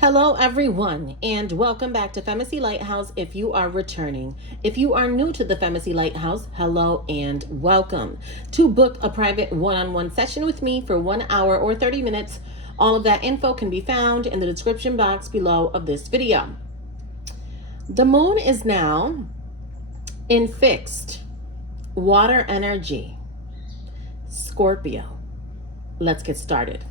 Hello everyone, and welcome back to FEMACY'S Lighthouse if you are returning. If you are new to the FEMACY'S Lighthouse, hello and welcome. To book a private one-on-one session with me for 1 hour or 30 minutes, all of that info can be found in the description box below of this video. The moon is now in fixed water energy, Scorpio. Let's get started.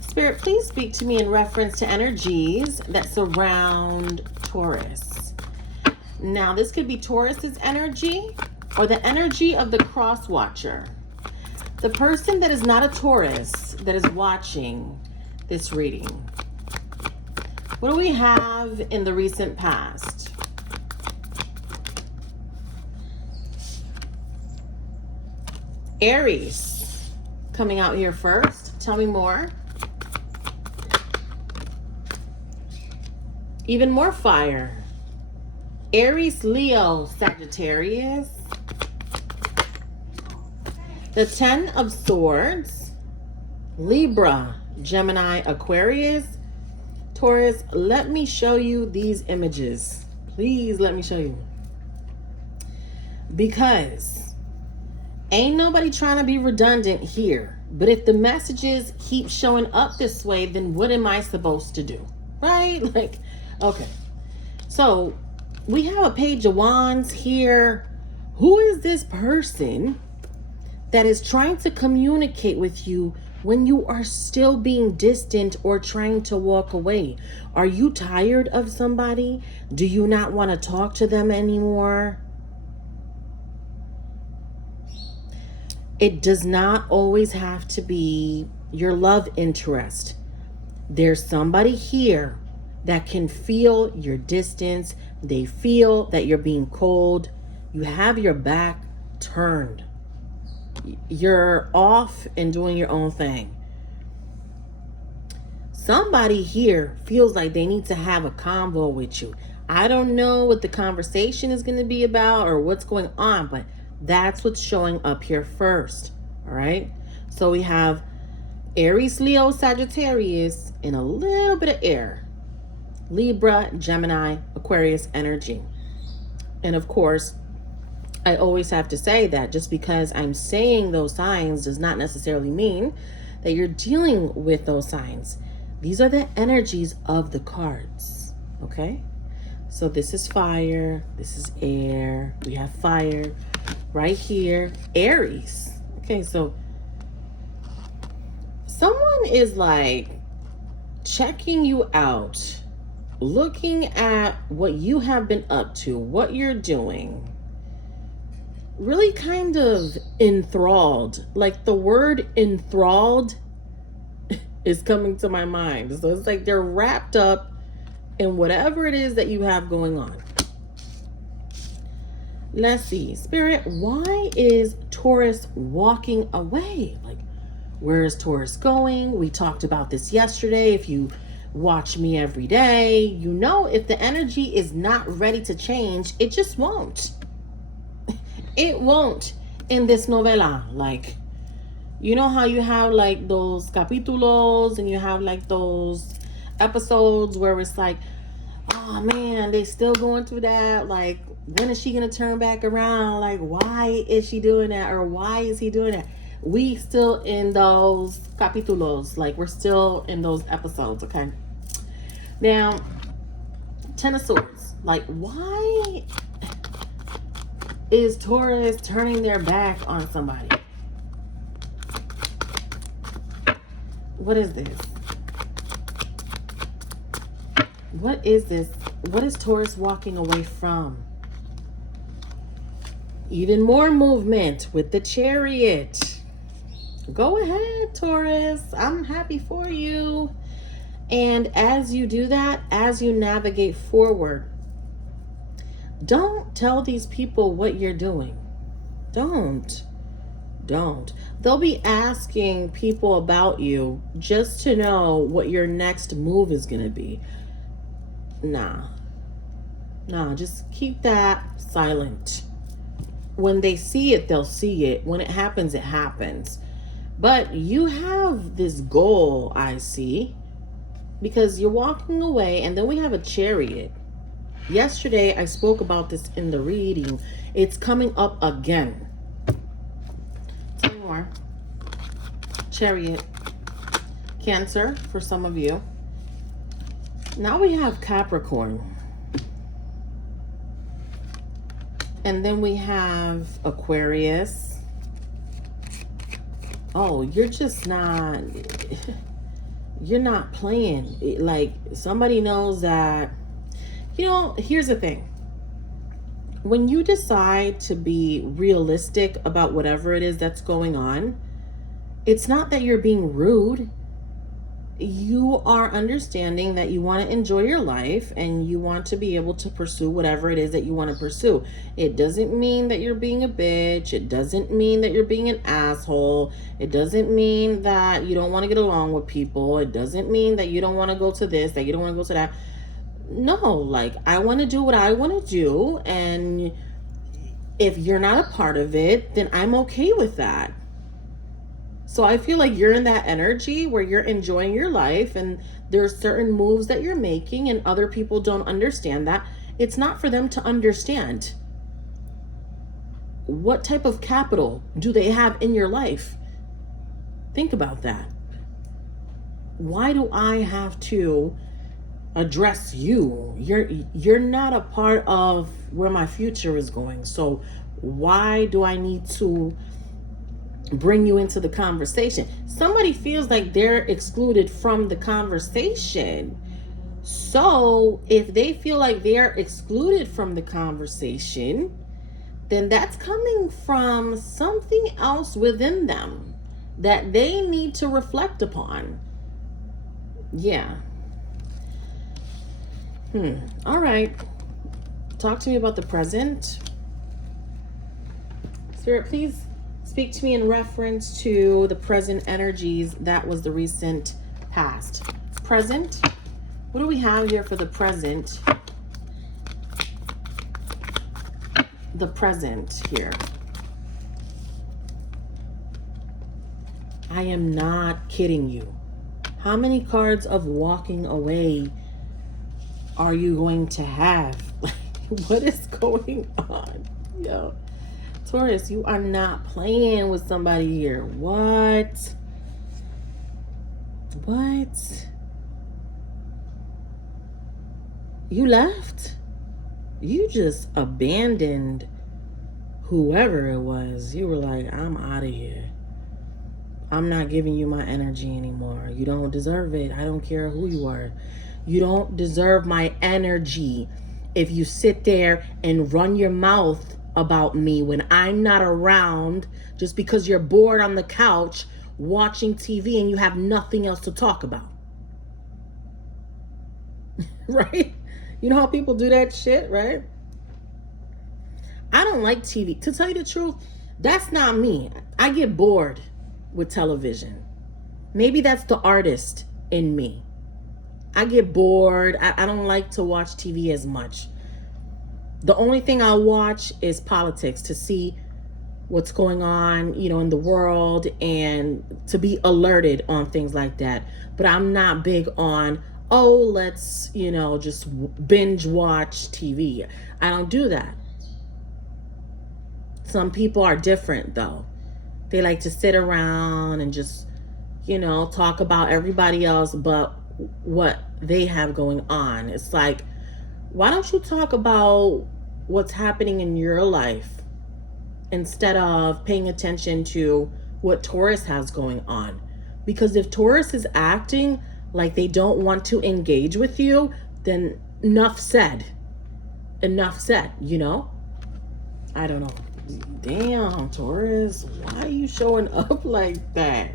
Spirit, please speak to me in reference to energies that surround Taurus. Now, this could be Taurus's energy or the energy of the cross watcher. The person that is not a Taurus that is watching this reading. What do we have in the recent past? Aries coming out here first. Tell me more. Even more fire. Aries, Leo, Sagittarius. The 10 of Swords. Libra, Gemini, Aquarius. Taurus, let me show you these images. Please let me show you. Because ain't nobody trying to be redundant here. But if the messages keep showing up this way, then what am I supposed to do? Right? Okay, so we have a page of wands here. Who is this person that is trying to communicate with you when you are still being distant or trying to walk away? Are you tired of somebody? Do you not want to talk to them anymore? It does not always have to be your love interest. There's somebody here that can feel your distance. They feel that you're being cold. You have your back turned. You're off and doing your own thing. Somebody here feels like they need to have a convo with you. I don't know what the conversation is going to be about or what's going on, but that's what's showing up here first. All right. So we have Aries, Leo, Sagittarius, and a little bit of air. Libra, Gemini, Aquarius energy. And of course, I always have to say that just because I'm saying those signs does not necessarily mean that you're dealing with those signs. These are the energies of the cards. Okay? So this is fire. This is air. We have fire right here. Aries. Okay, so someone is like checking you out, looking at what you have been up to, what you're doing, really kind of enthralled. Like the word enthralled is coming to my mind. So it's like they're wrapped up in whatever it is that you have going on. Let's see. Spirit, why is Taurus walking away? Like, where is Taurus going? We talked about this yesterday. If you watch me every day, you know if the energy is not ready to change, it just won't. It won't in this novela. Like, you know how you have like those capítulos and you have like those episodes where it's like, oh man, they still going through that. Like, when is she gonna turn back around? Like, why is she doing that? Or why is he doing that? We still in those capítulos, like we're still in those episodes, okay? Now, 10 of Swords, like why is Taurus turning their back on somebody? What is this? What is this? What is Taurus walking away from? Even more movement with the Chariot. Go ahead, Taurus. I'm happy for you. And as you do that, as you navigate forward, don't tell these people what you're doing. Don't. They'll be asking people about you just to know what your next move is going to be. Nah, just keep that silent. When they see it, they'll see it. When it happens, it happens. But you have this goal, I see, because you're walking away, and then we have a Chariot. Yesterday, I spoke about this in the reading. It's coming up again. Tell me more. Chariot. Cancer, for some of you. Now we have Capricorn. And then we have Aquarius. Oh, you're just not... You're not playing. Like, somebody knows that... You know, here's the thing. When you decide to be realistic about whatever it is that's going on, it's not that you're being rude. You are understanding that you want to enjoy your life and you want to be able to pursue whatever it is that you want to pursue. It doesn't mean that you're being a bitch. It doesn't mean that you're being an asshole. It doesn't mean that you don't want to get along with people. It doesn't mean that you don't want to go to this, that you don't want to go to that. No, like, I want to do what I want to do, and if you're not a part of it, then I'm okay with that. So I feel like you're in that energy where you're enjoying your life, and there's certain moves that you're making, and other people don't understand that. It's not for them to understand. What type of capital do they have in your life? Think about that. Why do I have to address you? You're not a part of where my future is going. So why do I need to bring you into the conversation? Somebody feels like they're excluded from the conversation. So if they feel like they're excluded from the conversation, then that's coming from something else within them that they need to reflect upon. Yeah. All right. Talk to me about the present. Spirit, please speak to me in reference to the present energies. That was the recent past. Present. What do we have here for the present? The present here. I am not kidding you. How many cards of walking away are you going to have? What is going on? Yo, Taurus, you are not playing with somebody here. What? You left? You just abandoned whoever it was. You were like, I'm out of here. I'm not giving you my energy anymore. You don't deserve it. I don't care who you are. You don't deserve my energy if you sit there and run your mouth about me when I'm not around just because you're bored on the couch watching TV and you have nothing else to talk about. Right? You know how people do that shit, right? I don't like TV. To tell you the truth, that's not me. I get bored with television. Maybe that's the artist in me. I get bored. I don't like to watch TV as much. The only thing I watch is politics to see what's going on, in the world, and to be alerted on things like that. But I'm not big on, let's, just binge watch TV. I don't do that. Some people are different, though. They like to sit around and just, talk about everybody else but what they have going on. It's like, why don't you talk about what's happening in your life instead of paying attention to what Taurus has going on? Because if Taurus is acting like they don't want to engage with you, then enough said. Enough said, I don't know. Damn, Taurus, why are you showing up like that?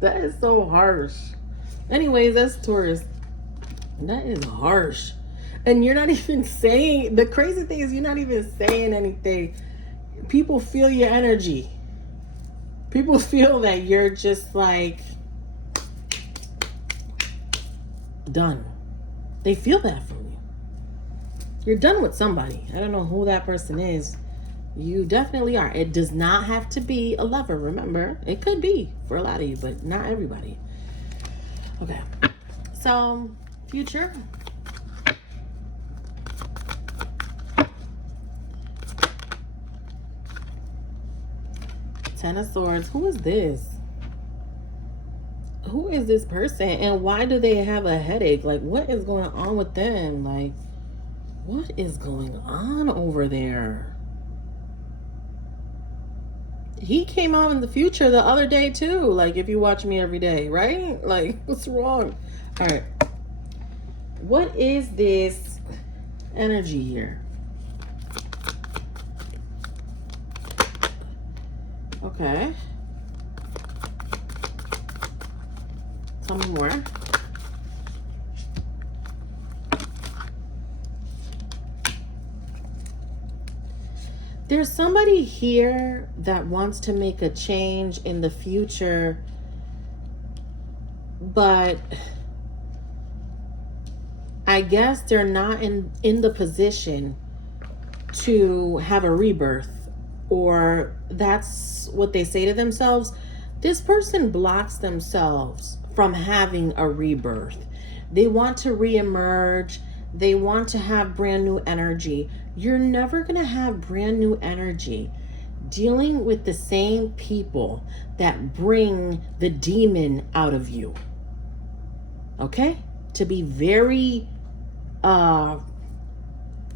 That is so harsh. Anyways, that's Taurus. That is harsh. And you're not even saying, the crazy thing is you're not even saying anything. People feel your energy. People feel that you're just like done. They feel that from you. You're done with somebody. I don't know who that person is, You definitely are. It does not have to be a lover, remember. It could be for a lot of you, but not everybody. Okay. So, future. Ten of Swords. Who is this? Who is this person? And why do they have a headache? Like, what is going on with them? Like, what is going on over there? He came out in the future the other day too. Like, if you watch me every day, right? Like, what's wrong? All right. What is this energy here? Okay. Tell me more. There's somebody here that wants to make a change in the future, but I guess they're not in the position to have a rebirth, or that's what they say to themselves. This person blocks themselves from having a rebirth. They want to reemerge. They want to have brand new energy. You're never going to have brand new energy dealing with the same people that bring the demon out of you. Okay? To be very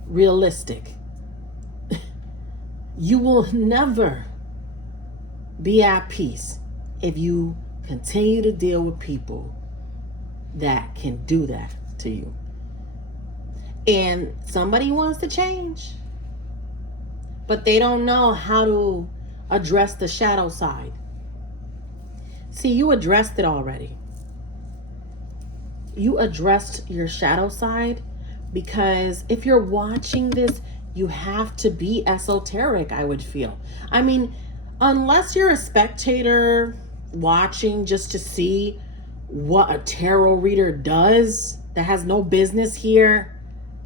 realistic. You will never be at peace if you continue to deal with people that can do that to you. And somebody wants to change, but they don't know how to address the shadow side. See, you addressed it already. You addressed your shadow side, because if you're watching this, you have to be esoteric, I would feel. I mean, unless you're a spectator watching just to see what a tarot reader does that has no business here.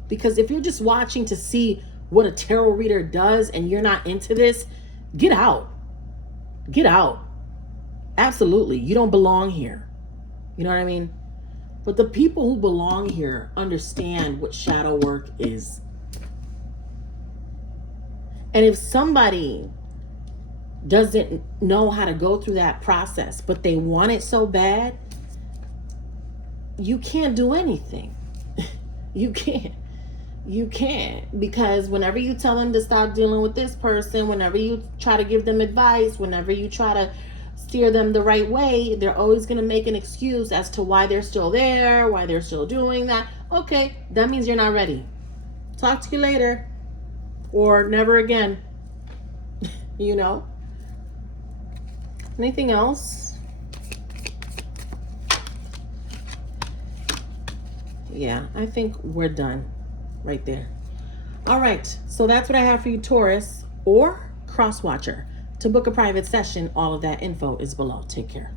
Because if you're just watching to see what a tarot reader does and you're not into this, get out. Get out. Absolutely. You don't belong here. You know what I mean? But the people who belong here understand what shadow work is. And if somebody doesn't know how to go through that process, but they want it so bad, you can't do anything. You can't. You can't, because whenever you tell them to stop dealing with this person, whenever you try to give them advice, whenever you try to steer them the right way, they're always going to make an excuse as to why they're still there, why they're still doing that. Okay, that means you're not ready. Talk to you later, or never again. You know? Anything else? Yeah, I think we're done. Right there. All right, so that's what I have for you, Taurus or Cross Watcher. To book a private session, all of that info is below. Take care.